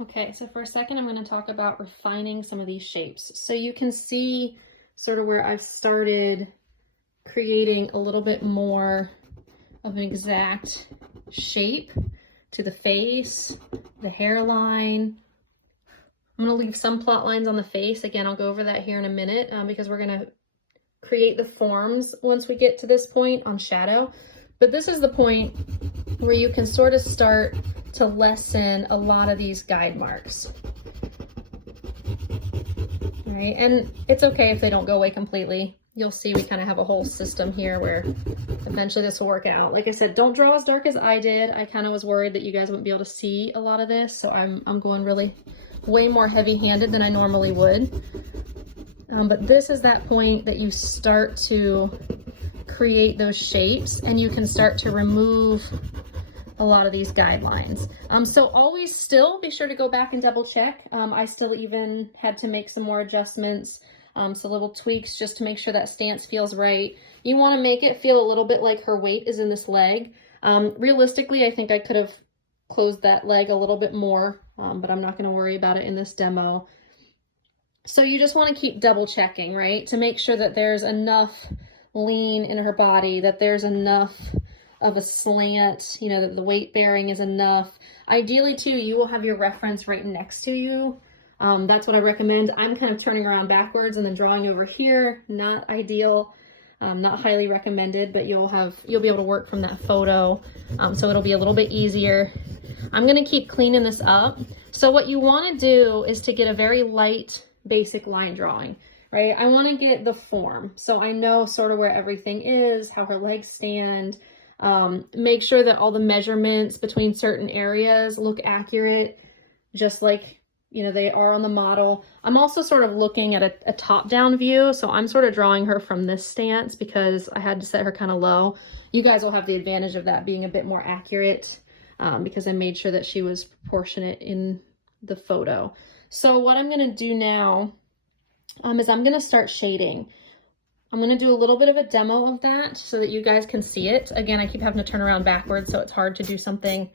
Okay, so for a second, I'm going to talk about refining some of these shapes. So you can see sort of where I've started creating a little bit more of an exact shape to the face, the hairline. I'm going to leave some plot lines on the face. Again, I'll go over that here in a minute because we're going to create the forms once we get to this point on shadow. But this is the point where you can sort of start to lessen a lot of these guide marks. Right? And it's okay if they don't go away completely. You'll see we kind of have a whole system here where eventually this will work out. Like I said, don't draw as dark as I did. I kind of was worried that you guys wouldn't be able to see a lot of this, so I'm going really way more heavy-handed than I normally would. But this is that point that you start to create those shapes and you can start to remove a lot of these guidelines. So always still be sure to go back and double check. I still even had to make some more adjustments, so little tweaks just to make sure that stance feels right. You want to make it feel a little bit like her weight is in this leg. Realistically, I think I could have closed that leg a little bit more, but I'm not going to worry about it in this demo. So you just want to keep double checking, right? To make sure that there's enough lean in her body, that there's enough of a slant, you know, that the weight bearing is enough. Ideally too, you will have your reference right next to you. That's what I recommend. I'm kind of turning around backwards and then drawing over here. Not ideal, not highly recommended, but you'll be able to work from that photo. So it'll be a little bit easier. I'm gonna keep cleaning this up. So what you wanna do is to get a very light basic line drawing, right? I wanna get the form. So I know sort of where everything is, how her legs stand. Make sure that all the measurements between certain areas look accurate, just like, you know, they are on the model. I'm also sort of looking at a top-down view, so I'm sort of drawing her from this stance because I had to set her kind of low. You guys will have the advantage of that being a bit more accurate because I made sure that she was proportionate in the photo. So what I'm going to do now is I'm going to start shading. I'm going to do a little bit of a demo of that so that you guys can see it. Again, I keep having to turn around backwards, so it's hard to do something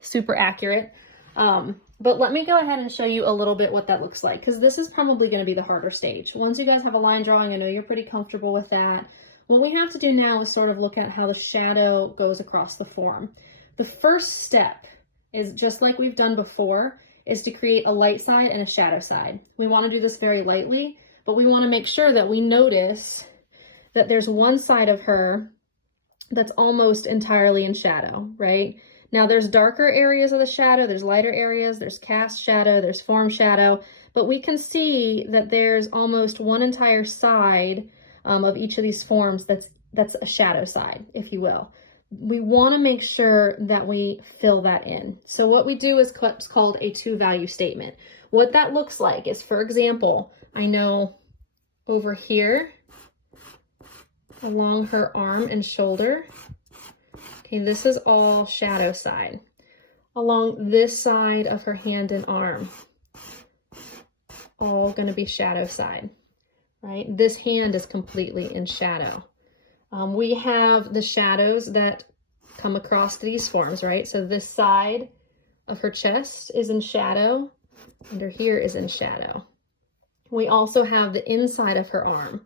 super accurate. But let me go ahead and show you a little bit what that looks like, because this is probably going to be the harder stage. Once you guys have a line drawing, I know you're pretty comfortable with that. What we have to do now is sort of look at how the shadow goes across the form. The first step is, just like we've done before, is to create a light side and a shadow side. We want to do this very lightly, but we want to make sure that we notice that there's one side of her that's almost entirely in shadow, right? Now there's darker areas of the shadow, there's lighter areas, there's cast shadow, there's form shadow, but we can see that there's almost one entire side of each of these forms that's a shadow side, if you will. We want to make sure that we fill that in. So what we do is what's called a two-value statement. What that looks like is, for example, I know over here along her arm and shoulder, okay, this is all shadow side. Along this side of her hand and arm, all going to be shadow side, right? This hand is completely in shadow. We have the shadows that come across these forms, right? So this side of her chest is in shadow, under here is in shadow. We also have the inside of her arm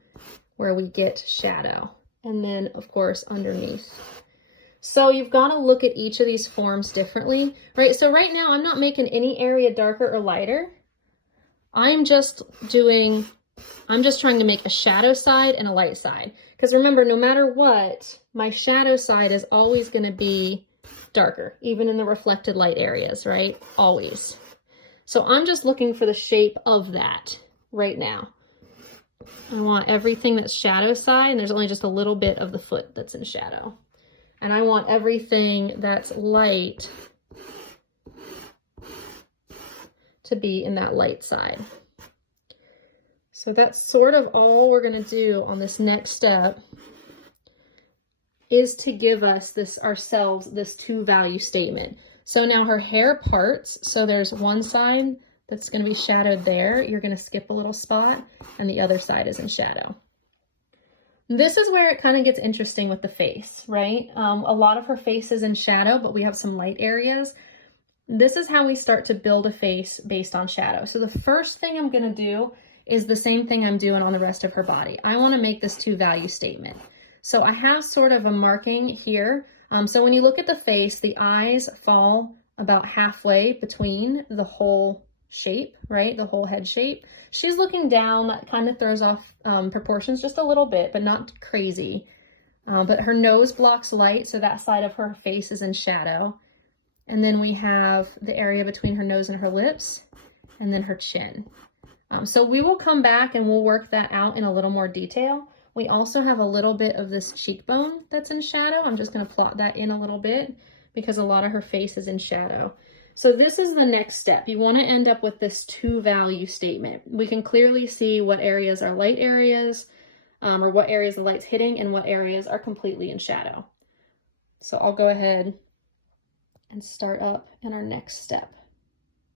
where we get shadow, and then of course underneath. So you've got to look at each of these forms differently, right? So right now I'm not making any area darker or lighter. I'm just trying to make a shadow side and a light side. Because remember, no matter what, my shadow side is always going to be darker, even in the reflected light areas, right? Always. So I'm just looking for the shape of that right now. I want everything that's shadow side, and there's only just a little bit of the foot that's in shadow. And I want everything that's light to be in that light side. So that's sort of all we're going to do on this next step, is to give us ourselves this two-value statement. So now her hair parts, so there's one side that's going to be shadowed there. You're going to skip a little spot, and the other side is in shadow. This is where it kind of gets interesting with the face, right? A lot of her face is in shadow, but we have some light areas. this is how we start to build a face based on shadow. So the first thing I'm gonna do is the same thing I'm doing on the rest of her body. I wanna make this two-value statement. So I have sort of a marking here. So when you look at the face, the eyes fall about halfway between the whole shape, right? The whole head shape. She's looking down, that kind of throws off proportions just a little bit, but not crazy. But her nose blocks light, so that side of her face is in shadow. And then we have the area between her nose and her lips, and then her chin. So we will come back and we'll work that out in a little more detail. We also have a little bit of this cheekbone that's in shadow. I'm just going to plot that in a little bit because a lot of her face is in shadow. So this is the next step. You want to end up with this two-value statement. We can clearly see what areas are light areas, or what areas the light's hitting, and what areas are completely in shadow. So I'll go ahead and start up in our next step.